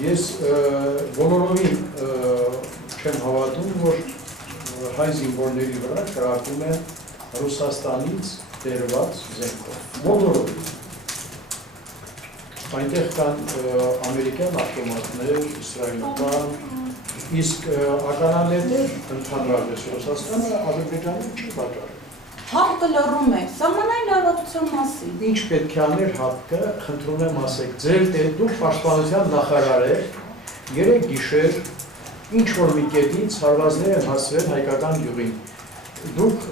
Ես բոլորովին չեմ հավատում, որ հայ զինվորների վրա կրակում է Ռուսաստանից բերված զենքով։ Բոլորովին։ Այնտեղ կան ամերիկյան ավտոմատներ, իսրայելական, իսկ ականանետեր ընդհանրապես Ռուսաստանը Ադրբեջանում չի վաճառել։ ՀԱՊԿ լռում է, սահմանային լարվածության մասին։ Ինչ պետք է աներ ՀԱՊԿ-ը, խնդրում եմ ասեք, ձեր դուք պաշտպանության նախարար եք, երեք գիշեր ինչ-որ մի կետից հարվածներ են հասցրել հայկական յուղին։ Դուք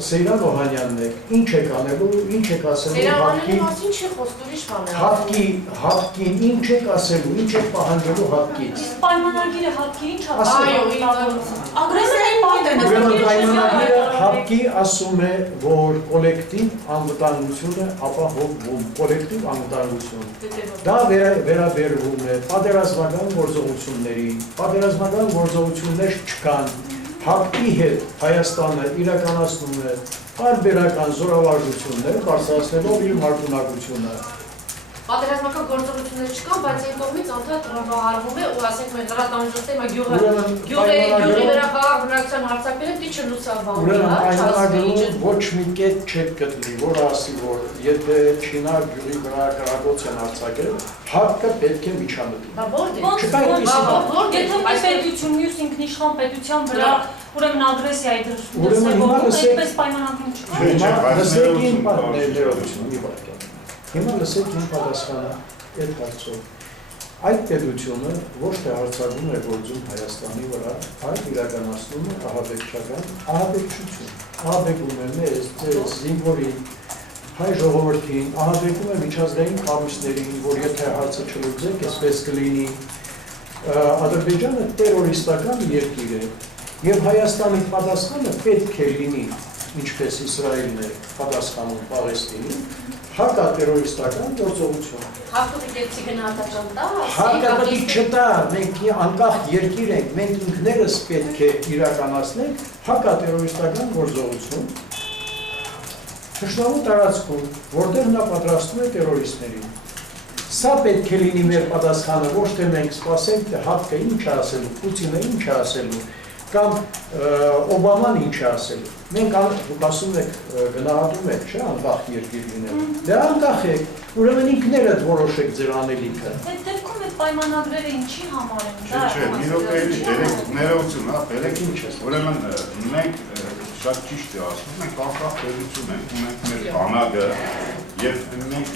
Սեյրան Օհանյանն եք, ինչ եք անելու, ինչ եք ասելու ՀԱՊԿ-ի մասին չի խոսք, ուրիշ բան է։ ՀԱՊԿ-ին ինչ եք ասելու, ինչ եք պահանջելու ՀԱՊԿ-ից։ Պայմանագիրը ՀԱՊԿ-ի ինչ ՀԱՊԿ-ի ասում է, որ կոլեկտիվ անվտանգություն է ապահովում, կոլեկտիվ անվտանգություն։ Դա վերաբերվում է պատերազմական գործողությունների, պատերազմական գործողություններ չկան։ ՀԱՊԿ-ի հետ Հայաստանը իրականացնում է տարբերական զորավարժություններ, բարձրացնելով իր մարտունակությունը։ Պատերազմական գործողություններ չկան, բայց այն կողմից անդադար տրամադրվում է ու ասենք մեր լրատվամիջոցների գյուղերի վրա խաղաղ բնակչության հարձակվելը դիչը լուսաբանում է։ Ուրեմն պայմանագրում ոչ մի կետ չեք գտնի, որ ասի, որ եթե Չինար գյուղի վրա կրակոց են հարձակել, ՀԱՊԿ-ը պետք է միջամտի։ Եթե պետություն մյուս ինքնիշխան պետության վրա ուրեմն ագրեսիա է դրսևորվում, այդպես պայմանագրում չկա։ Հիմա լսեք իմ պատասխանը այդ հարցով։ Այդ պետությունը ոչ թե հարձակում է գործում Հայաստանի վրա, այլ իրականացնում է ահաբեկչական ահաբեկչություն։ Ահաբեկում է մեզ, ձեզ, զինվորին, հայ ժողովրդին, ահաբեկում է միջազգային կառույցներին, որ եթե հարցը չլուծեք, այսպես կլինի։ Ադրբեջանը տերորիստական երկիր է, եւ Հայաստանի պատասխանը պետք է լինի, ինչպես Իսրայելն է պատասխանում Պաղեստինին, հակատերորիստական գործողություն։ Հակապետի գնահատական տա, հակապետի չտա, մենք անկախ երկիր ենք, մենք ինքներս պետք է իրականացնենք հակատերորիստական գործողություն թշնամու տարածքում, որտեղ նա պատրաստում է տերորիստներին։ Սա պետք է լինի մեր պատասխանը, ոչ թե մենք սպասենք, թե ՀԱՊԿ-ը ինչ է ասելու, Պուտինը ինչ է ասելու, կամ Օբաման ինչ է ասելու։ Մենք դուք ասում եք, գնահատում եք, չէ՞, անկախ երկիր լինել։ Դե անկախ եք, ուրեմն ինքներդ որոշեք ձեր անելիքը։ Այդ դեպքում այդ պայմանագրերը ինչի համար են։ Չէ, մի րոպեելի ներողություն, հա, բերեք ինչ է։ Ուրեմն մենք շատ ճիշտ է ասում, մենք անկախ պետություն ենք, ունենք մեր բանակը եւ մենք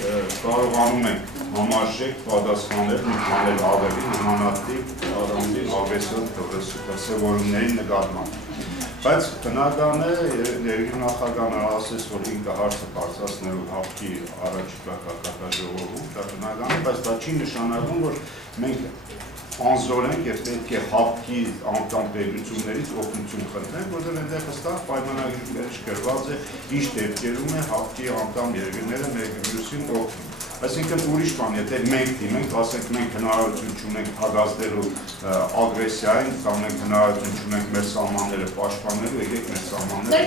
կարողանում ենք համարժեք պատասխանել մի քանի ավելի նմանատիպ առանձին ագրեսիվ դրսևորումների նկատմամբ։ Բայց բնական է ներքին նախագահը ասես, որ ինքը հարցը բարձրացնելու ՀԱՊԿ-ի առաջիկա կարգաժողովում, դա բնական է, բայց դա չի նշանակում, որ մենք անզորենք եւ պետք է ՀԱՊԿ-ի անդամ պետություններից օգնություն խնդրենք, որտեղ այնտեղ հստակ պայմանագրի մեջ գրված է, ինչ դեպքերում է ՀԱՊԿ-ի անդամ երկրները մեկը մյուսին օգնում։ Այսինքն ուրիշ բան, եթե մենք դիմենք, ասենք մենք հնարավորություն չունենք հագազդելու ագրեսիային, կամ մենք հնարավորություն չունենք մեր սահմանները պաշտպանելու, եկեք մեր սահմանները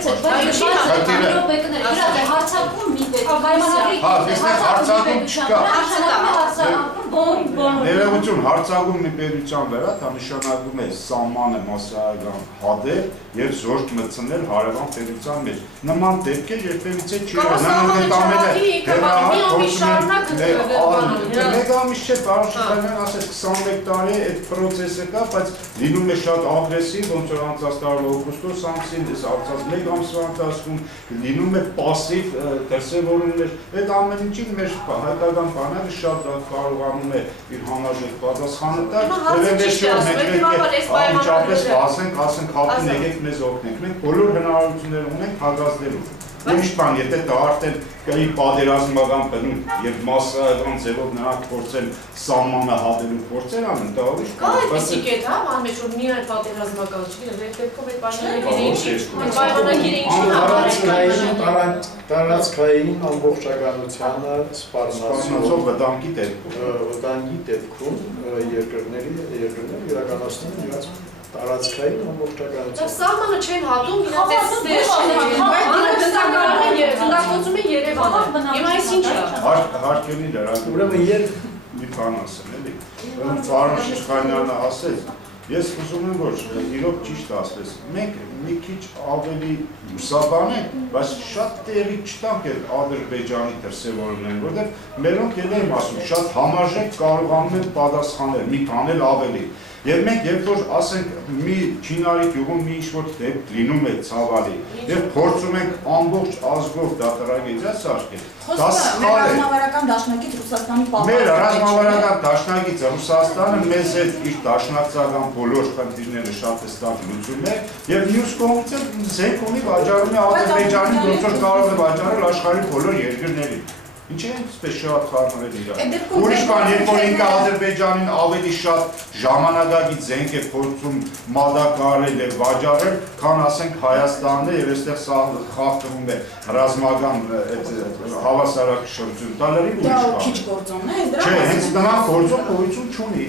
ներողություն, հարձակում մի պետության վրա, դա նշանակում է սահմանը մասսայական հատել եւ զորք մտցնել հարևան պետության մեջ։ Նման դեպքեր երբևիցե չի Մեկ ամիս չէ, պարոն Շուշանյան ասեց 21 տարի այդ պրոցեսը կա, բայց լինում է շատ ագրեսիվ, ոնց որ անցած տարի օգոստոս ամսին, անցած մեկ ամսվա ընթացքում լինում է պասիվ դրսևորումներ, այդ ամեն ինչին մեր հայկական բանակը շատ կարողանում է իր համաժեք պատասխանը տալ, անմիջապես ասենք ՀԱՊԿ-ին եկեք մեզ օգնենք, մենք բոլոր հնարավորություններ ունենք հագազդելու։ Ուրիշ բան, եթե դա արդեն կլի պատերազմական բնույթ եւ մասսայական ձևով նրանք փորձեն սահմանը հատելու փորձեր անեն, դա ուրիշ բան է։ Կա այդպիսի կետ, հա, անմեջ որ միայն պատերազմական չգիտեմ, այդ դեպքում այդ պայմանագիրը տարածքային ամբողջականությանը սպառնացող վտանգի դեպքում երկրները իրականացնում են իրաց տարածքային ամբողջականություն։ Սահմանը չեն հատում, իրացեցնում են Երևանը։ Հիմա այս ինչ է։ Հարկելի լրագրող։ Ուրեմն երբ մի բան ասեմ, էլի։ Պարոն Շիշխանյանը ասեց, ես ուզում եմ, որ իրոք ճիշտ ասես, մենք մի քիչ ավելի ուսաբան ենք, բայց շատ տեղի չտանք էլ Ադրբեջանի դրսևորումներին, որովհետև մերոնք էլ եմ ասում, շատ համարժեք կարողանում են պատասխանել, մի բան էլ ավելի։ Եվ մենք երբ որ ասենք մի Չինարի գյուղում մի ինչ-որ դեպք լինում է ցավալի, եւ փորձում ենք ամբողջ ազգով դատարակեցած սարքել, դա սխալ է։ Ռազմավարական դաշնակից Ռուսաստանի պահպանողը։ Մեր ռազմավարական դաշնակից Ռուսաստանը մեզ հետ իր դաշնակցական բոլոր խնդիրները շատ հստակ լուծում է, եւ մյուս կողմից էլ զենք ունի վաճառում է Ադրբեջանի, ոնց որ կարող է վաճառել աշխարհի բոլոր երկրներին։ Ինչ է այսպես շատ խառնել իրար։ Ուրիշ բան, երբ որ ինքը Ադրբեջանին ավելի շատ ժամանակակից զենք է փորձում մատակարարել եւ վաճառել, քան ասենք Հայաստանն է եւ այստեղ խախտվում է ռազմական հավասարակշռություն տալերի ուրիշ բան։ Դա քիչ գործոնն է, դրա Չէ, հենց նրան գործող գոյություն չունի։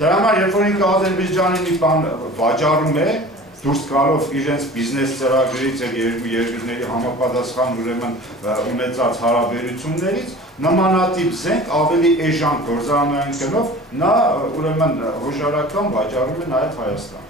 Դրա համար երբ որ ինքը Ադրբեջանի մի բան վաճառում է, դուրս գալով իրենց բիզնես ծրագրից եւ երկու երկրների համապատասխան ուրեմն ունեցած հարաբերություններից նմանատիպ զենք ավելի էժան գործարանային գնով նա ուրեմն հոժարական վաճառում է նաեւ Հայաստան։